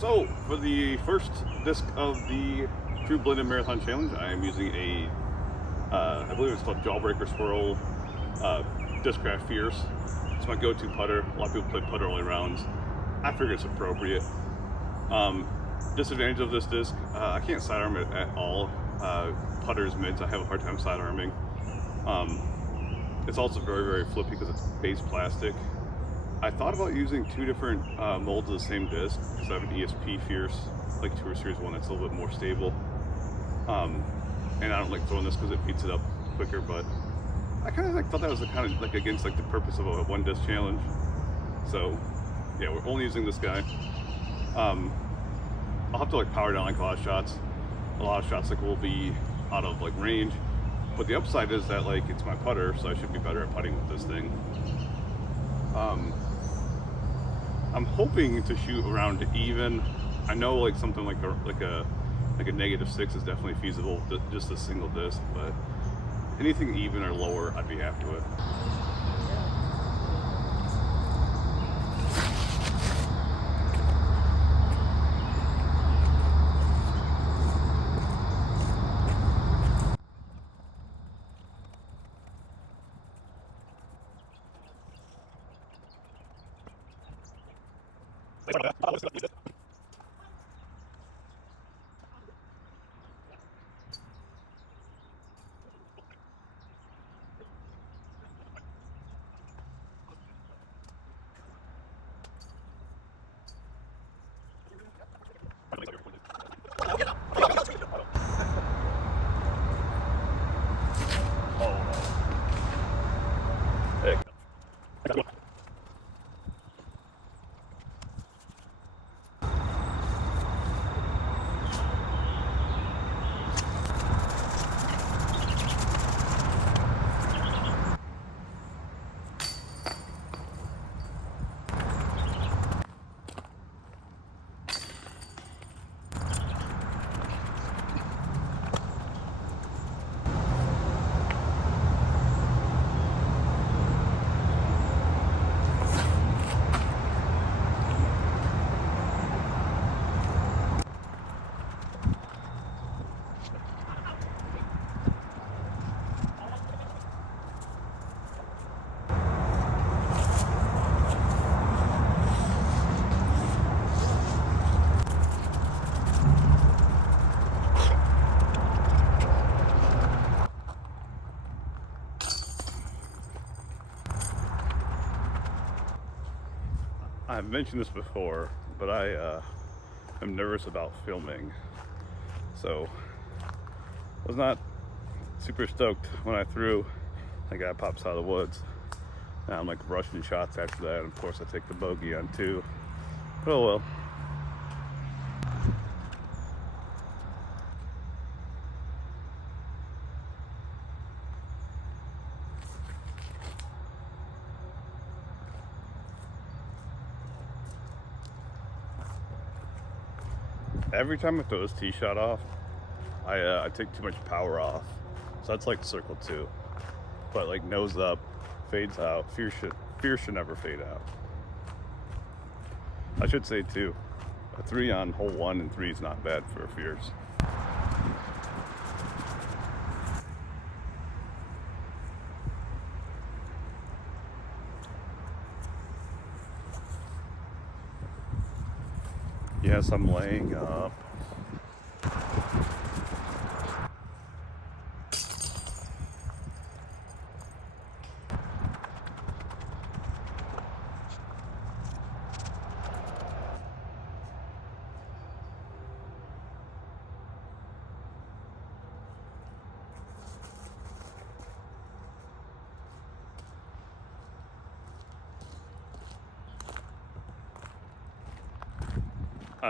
So, for the first disc of the True Blendon Marathon Challenge, I am using I believe it's called Jawbreaker Swirl Discraft Fierce. It's my go-to putter. A lot of people play putter only rounds. I figure it's appropriate. Disadvantage of this disc, I can't sidearm it at all. Putter's mids, I have a hard time sidearming. It's also very, very flippy because it's base plastic. I thought about using two different molds of the same disc because I have an ESP Fierce, like Tour Series 1 that's a little bit more stable. And I don't like throwing this because it beats it up quicker, but I kind of like thought that was kind of like against like the purpose of a one disc challenge. So yeah, we're only using this guy. I'll have to like power down like a lot of shots. A lot of shots like will be out of like range, but the upside is that like it's my putter, so I should be better at putting with this thing. I'm hoping to shoot around even. I know like something like a -6 is definitely feasible with just a single disc, but anything even or lower I'd be happy with. I've mentioned this before, but I am nervous about filming, so I was not super stoked when I threw. That guy pops out of the woods. Now I'm like rushing shots after that, and of course I take the bogey on 2. But oh well. Every time I throw this tee shot off, I take too much power off. So that's like circle 2. But like nose up, fades out. Fear should never fade out. I should say too, a 3 on hole 1 and 3 is not bad for a Fierce. Yes, I'm laying up.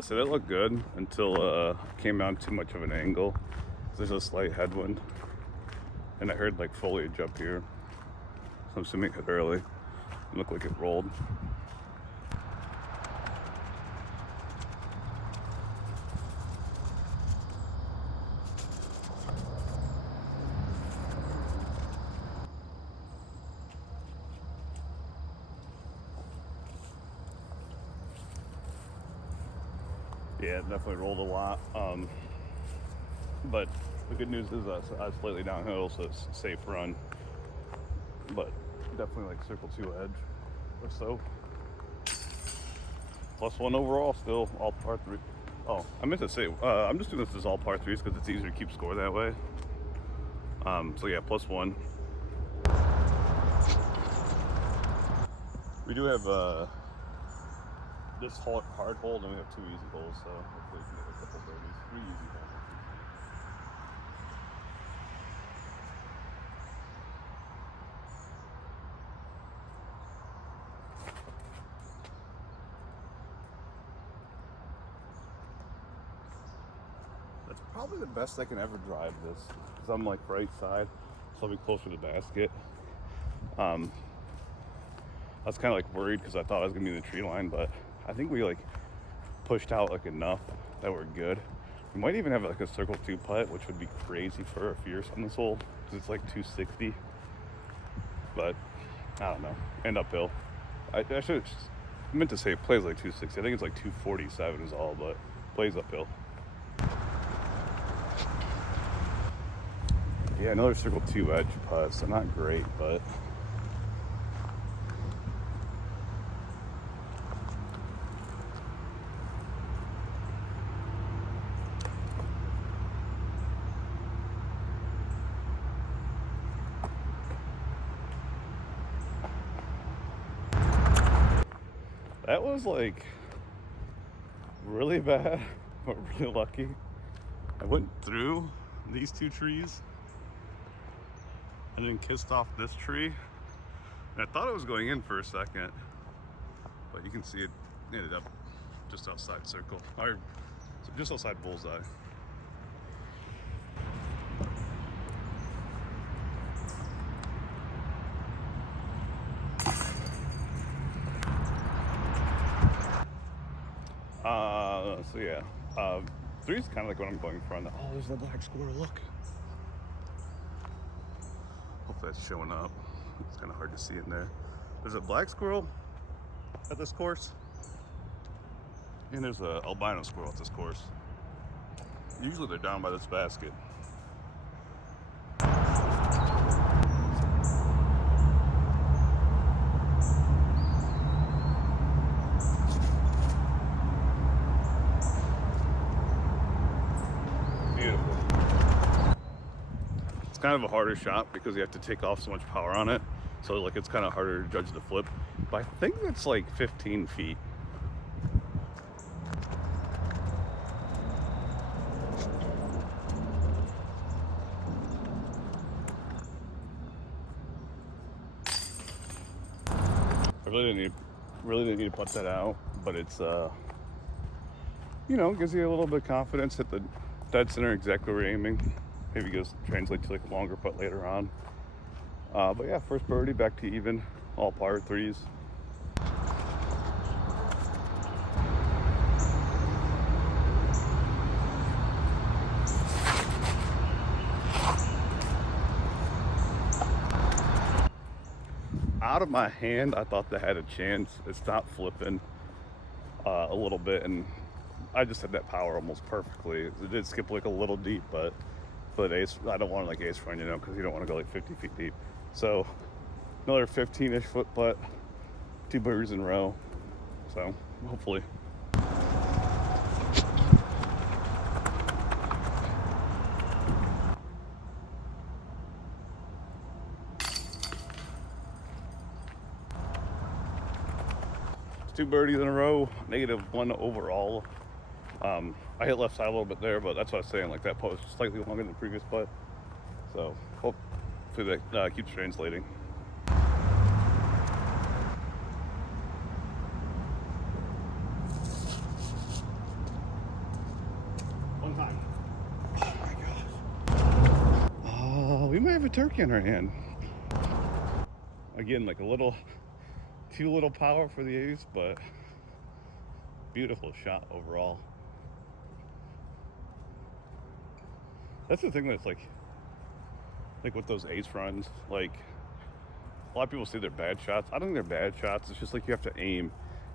So that looked good until came down too much of an angle. There's a slight headwind, and I heard like foliage up here, so I'm assuming it hit early. It looked like it rolled. Yeah, it definitely rolled a lot. But the good news is I was slightly downhill, so it's a safe run. But definitely like circle 2 edge or so. +1 overall, still all par 3. Oh, I meant to say, I'm just doing this as all par 3s because it's easier to keep score that way. So yeah, +1. We do have this hard hole, and we have 2 easy holes, so hopefully we can get a couple birdies. 3 easy holes. That's probably the best I can ever drive this, because I'm like right side, so I'll be closer to the basket. I was kind of like worried because I thought I was gonna be in the tree line, but I think we like pushed out like enough that we're good. We might even have like a circle 2 putt, which would be crazy for a fierce on this hole because it's like 260. But I don't know. And uphill. I should have meant to say it plays like 260. I think it's like 247 is all, but plays uphill. Yeah, another circle 2 edge putt, so not great, but that was like really bad, but really lucky. I went through these 2 trees and then kissed off this tree. And I thought it was going in for a second, but you can see it ended up just outside circle, or just outside bullseye. So yeah, 3 is kind of like what I'm going for on the, oh, there's the black squirrel, look. Hopefully that's showing up. It's kind of hard to see in there. There's a black squirrel at this course, and there's a albino squirrel at this course. Usually they're down by this basket. It's kind of a harder shot because you have to take off so much power on it. So like it's kind of harder to judge the flip. But I think that's like 15 feet. I really didn't need to putt that out, but it's you know, gives you a little bit of confidence, hit the dead center exactly where you're aiming. Maybe goes translate to like a longer putt later on. But yeah, first birdie, back to even, all par 3s. Out of my hand, I thought that had a chance. It stopped flipping a little bit, and I just had that power almost perfectly. It did skip like a little deep, but ace, I don't want to like ace front, you know, because you don't want to go like 50 feet deep. So another 15-ish foot putt, 2 birdies in a row. So hopefully. It's 2 birdies in a row, -1 overall. I hit left side a little bit there, but that's what I was saying, like that putt was slightly longer than the previous putt. So hopefully that keeps translating. One time. Oh my gosh. We might have a turkey in our hand. Again, like a little, too little power for the ace, but beautiful shot overall. That's the thing that's like with those ace runs, like a lot of people say they're bad shots. I don't think they're bad shots. It's just like you have to aim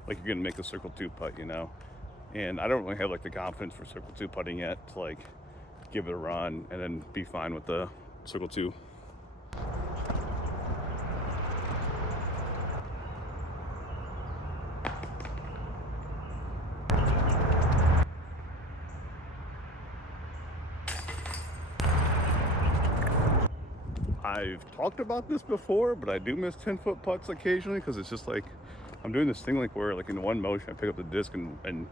like you're gonna make a circle 2 putt, you know. and I don't really have like the confidence for Circle 2 putting yet to like give it a run and then be fine with the Circle 2. I've talked about this before, but I do miss 10-foot putts occasionally because it's just like I'm doing this thing like where like in one motion I pick up the disc and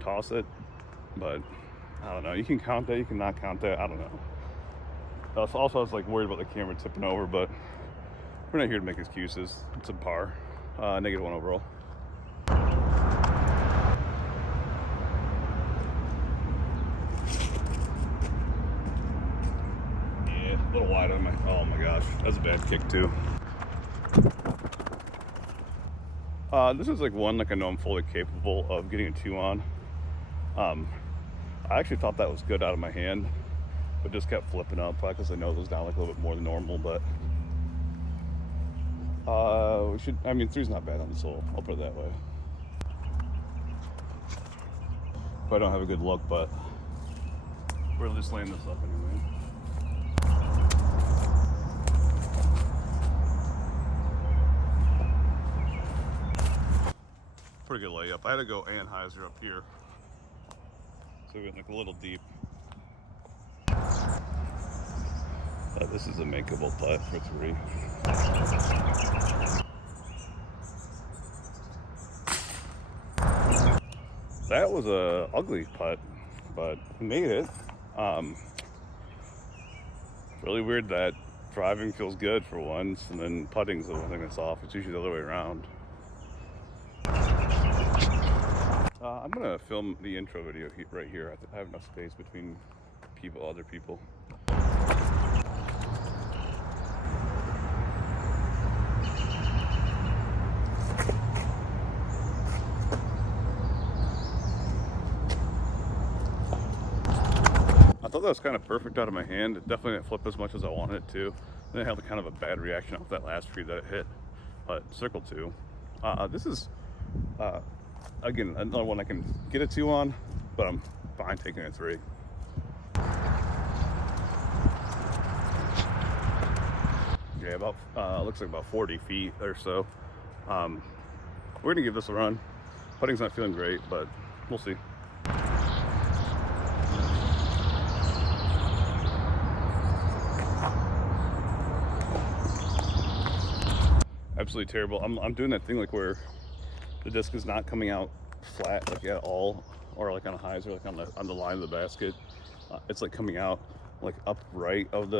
toss it, but I don't know. You can count that, you can not count that. I don't know. Also, I was like worried about the camera tipping over, but we're not here to make excuses. It's a par, -1 overall. Yeah, a little wide on my. Oh my gosh, that's a bad kick too. This is like one like I know I'm fully capable of getting a 2 on. I actually thought that was good out of my hand, but just kept flipping up probably because I know it was down like a little bit more than normal. But we should. I mean, 3's not bad on this hole. I'll put it that way. If I don't have a good look, but we're just laying this up anyway. Pretty good layup. I had to go Anheuser up here, so we went like a little deep. This is a makeable putt for 3. That was a ugly putt, but we made it. Really weird that driving feels good for once, and then putting's the one thing that's off. It's usually the other way around. I'm gonna film the intro video right here. I have enough space between other people. I thought that was kind of perfect out of my hand. It definitely didn't flip as much as I wanted it to. Then I had kind of a bad reaction off that last tree that it hit. But Circle 2. This is again another one I can get a 2 on, but I'm fine taking a 3. Yeah, about looks like about 40 feet or so. We're gonna give this a run. Putting's not feeling great, but we'll see. Absolutely terrible. I'm doing that thing like where the disc is not coming out flat like at all, or like on a hyzer, like on the line of the basket. It's like coming out like upright of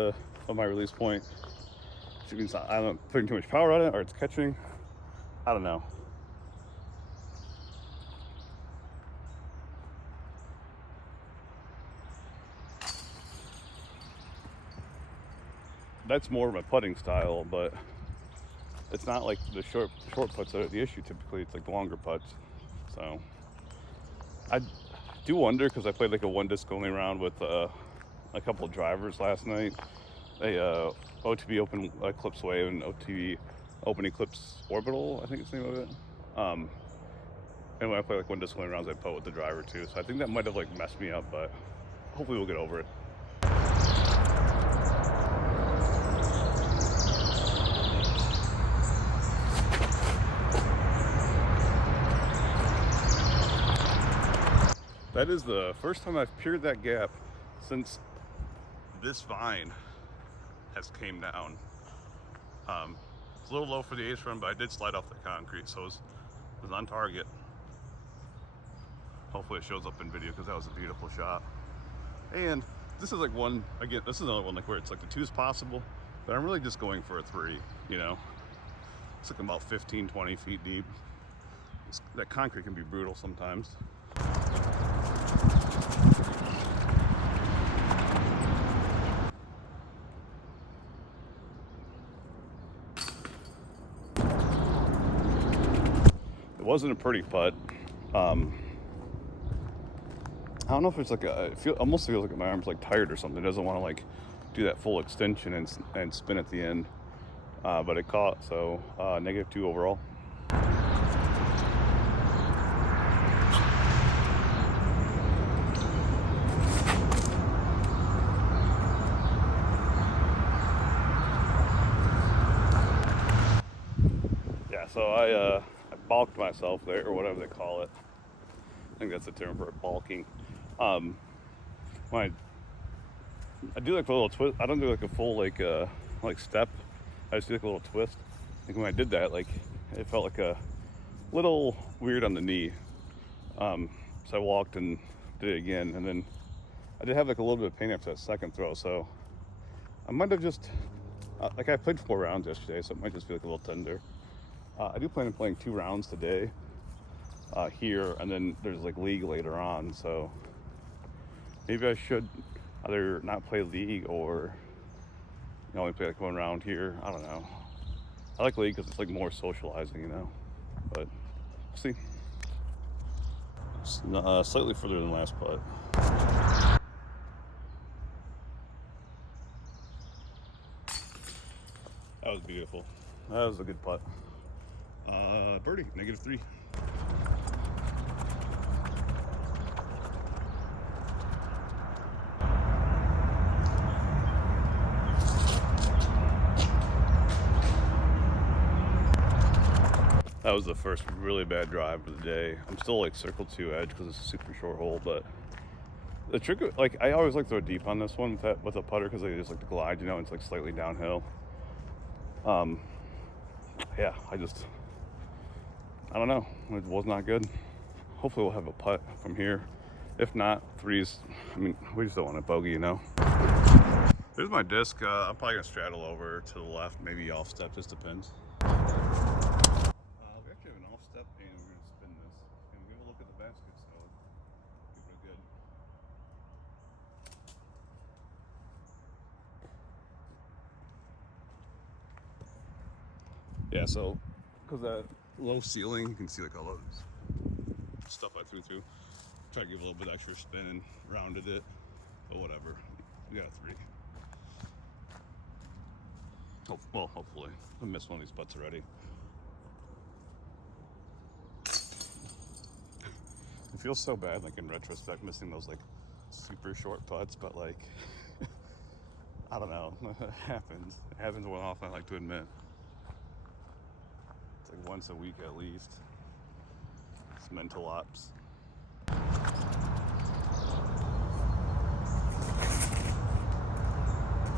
my release point. Which means I don't know, putting too much power on it, or it's catching. I don't know. That's more of my putting style, but it's not like the short putts that are the issue. Typically, it's like the longer putts. So I do wonder, because I played like a 1 disc only round with a couple of drivers last night. A OTB Open Eclipse Wave and OTB Open Eclipse Orbital, I think it's the name of it. And when I play like 1 disc only rounds, I putt with the driver too. So I think that might have like messed me up, but hopefully we'll get over it. That is the first time I've peered that gap since this vine has came down. It's a little low for the ace run, but I did slide off the concrete, so it was on target. Hopefully it shows up in video, because that was a beautiful shot. And this is like one, again, this is another one like where it's like the 2 is possible, but I'm really just going for a 3, you know? It's like about 15, 20 feet deep. That concrete can be brutal sometimes. It wasn't a pretty putt. I don't know if it's like almost feels like my arm's like tired or something. It doesn't want to like do that full extension and spin at the end. But it caught, so -2 overall. So I balked myself there, or whatever they call it. I think that's the term for it, balking. When I do like a little twist, I don't do like a full like step. I just do like a little twist. Like when I did that, like it felt like a little weird on the knee. So I walked and did it again, and then I did have like a little bit of pain after that second throw. So I might have just like I played 4 rounds yesterday, so it might just be like a little tender. I do plan on playing 2 rounds today here, and then there's like league later on. So maybe I should either not play league or only play like 1 round here. I don't know. I like league because it's like more socializing, you know. But we'll see. Slightly further than last putt. That was beautiful. That was a good putt. Birdie, -3. That was the first really bad drive of the day. I'm still like circle 2 edge because it's a super short hole, but the trick, like I always like to throw deep on this one with a putter because I just like to glide, you know, it's like slightly downhill. Yeah, I don't know. It was not good. Hopefully we'll have a putt from here. If not, 3s. I mean, we just don't want a bogey, you know. There's my disc. I'm probably gonna straddle over to the left, maybe off step, just depends. We actually have an off step, and we're gonna spin this. And we have a look at the basket, so give it a good. Yeah, so because that low ceiling, you can see like all those stuff I threw through. Try to give a little bit extra spin and rounded it, but whatever. We got a 3. Well, hopefully. I missed one of these putts already. It feels so bad, like in retrospect, missing those like super short putts, but like, I don't know. It happens. It happens more often, I like to admit. It's like once a week at least. It's mental ops.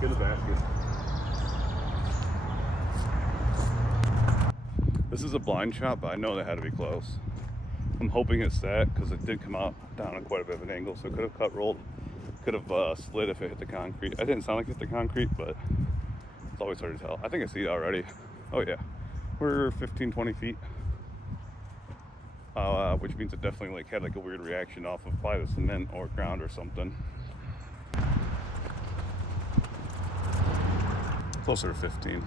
Get the basket. This is a blind shot, but I know that had to be close. I'm hoping it's that because it did come out down at quite a bit of an angle, so it could have cut rolled, could have slid if it hit the concrete. I didn't sound like it hit the concrete, but it's always hard to tell. I think I see it already. Oh yeah, we're 15-20 feet, which means it definitely like had like a weird reaction off of by the cement or ground or something. Closer to 15.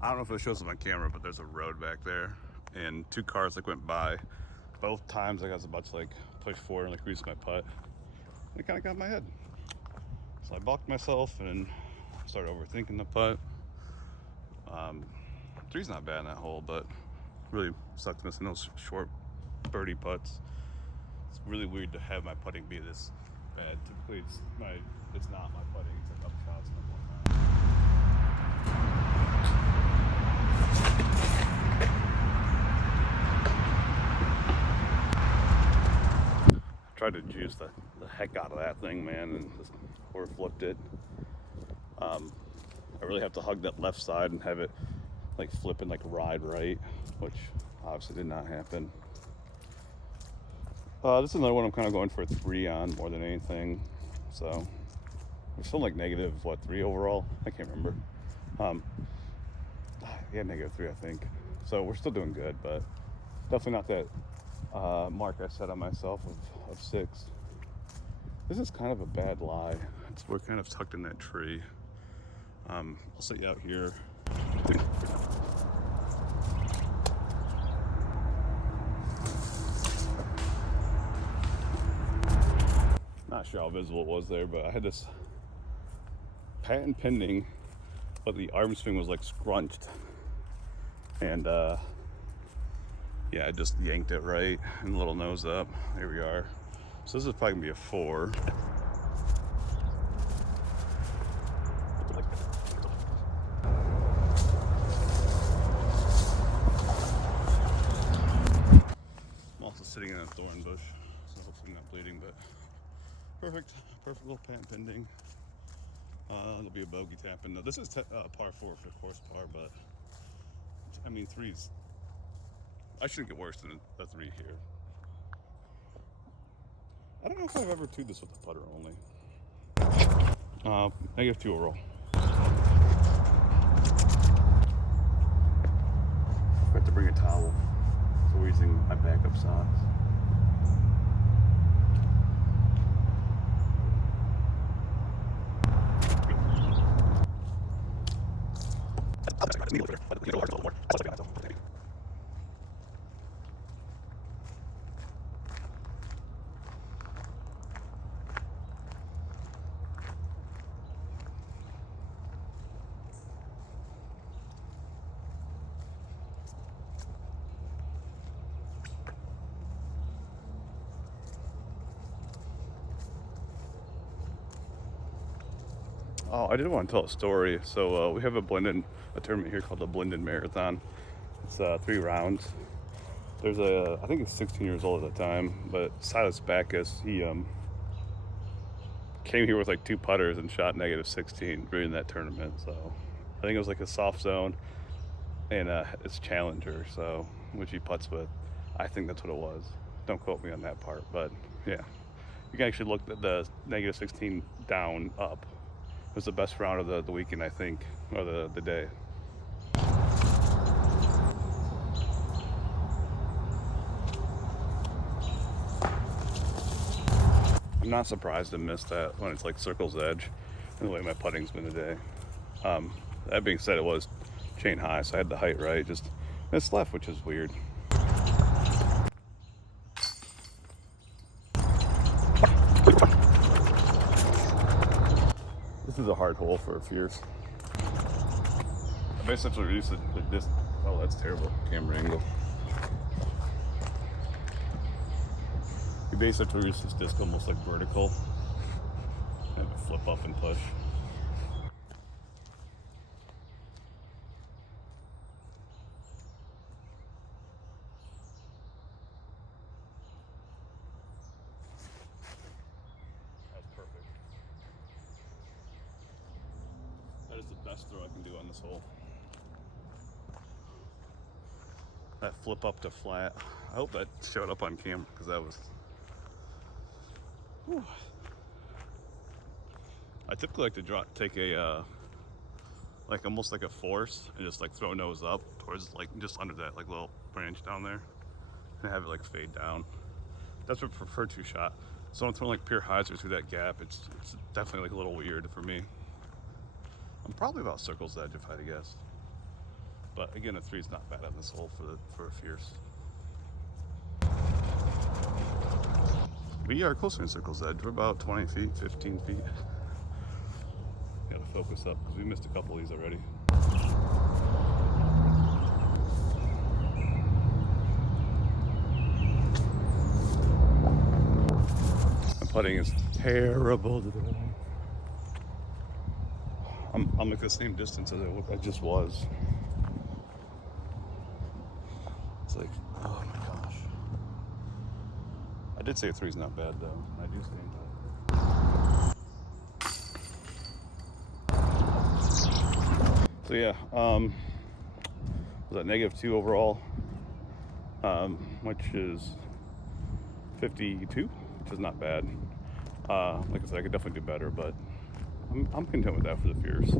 I don't know if it shows up on camera, but there's a road back there, and 2 cars like went by. Both times I was about to like push forward and like reach my putt. It kind of got in my head, so I balked myself and started overthinking the putt. 3's not bad in that hole, but really sucks missing those short birdie putts. It's really weird to have my putting be this bad. Typically it's not my putting, it's like up shots and whatnot. Tried to juice the heck out of that thing, man, and just flipped it. I really have to hug that left side and have it like flip and like ride right, which obviously did not happen. This is another one I'm kind of going for a 3 on more than anything. So we're still like negative, what, 3 overall? I can't remember. Yeah, -3, I think. So we're still doing good, but definitely not that mark I set on myself of 6. This is kind of a bad lie. We're kind of tucked in that tree. I'll set you out here. Not sure how visible it was there, but I had this patent pending, but the arm swing was like scrunched. And yeah, I just yanked it right and a little nose up. There we are. So this is probably gonna be a 4. I'm also sitting in a thorn bush, so hopefully not bleeding, but perfect little pant pending. There'll be a bogey tapping. No, this is par 4 for course par, but I mean, threes. I shouldn't get worse than a 3 here. I don't know if I've ever tuned this with the putter only. -2 overall. I have to bring a towel, so we're using my backup socks. Oh, I did want to tell a story. So we have a tournament here called the Blendon Marathon. It's 3 rounds. There's I think he's 16 years old at the time, but Silas Backus, he came here with like 2 putters and shot -16 during that tournament. So I think it was like a soft zone and it's Challenger, so which he putts with. I think that's what it was. Don't quote me on that part, but yeah, you can actually look at the -16 down up. It was the best round of the weekend, I think, or the day. I'm not surprised to miss that when it's like circle's edge and the way my putting's been today. That being said, it was chain high, so I had the height right, just missed left, which is weird. This is a hard hole for a fierce. I basically reduced the distance. Oh, that's terrible camera angle. You basically reduce this disc almost like vertical and flip up and push. That's perfect. That is the best throw I can do on this hole. That flip up to flat. I hope that showed up on camera because that was. Whew. I typically like to take a like almost like a force and just like throw nose up towards like just under that like little branch down there and have it like fade down. That's what I prefer to shot. So I'm throwing like pure hyzer through that gap. It's definitely like a little weird for me. I'm probably about circle's edge if I had to guess. But again, a 3 is not bad on this hole for a fierce. We are closer to circle's edge. We're about 20 feet, 15 feet. Gotta focus up because we missed a couple of these already. My putting is terrible today. I'm like the same distance as I just was. It's like, oh my gosh. I did say a 3 is not bad though. I do stand by. So yeah, was that -2 overall, which is 52, which is not bad. Like I said, I could definitely do better, but I'm content with that for the fierce.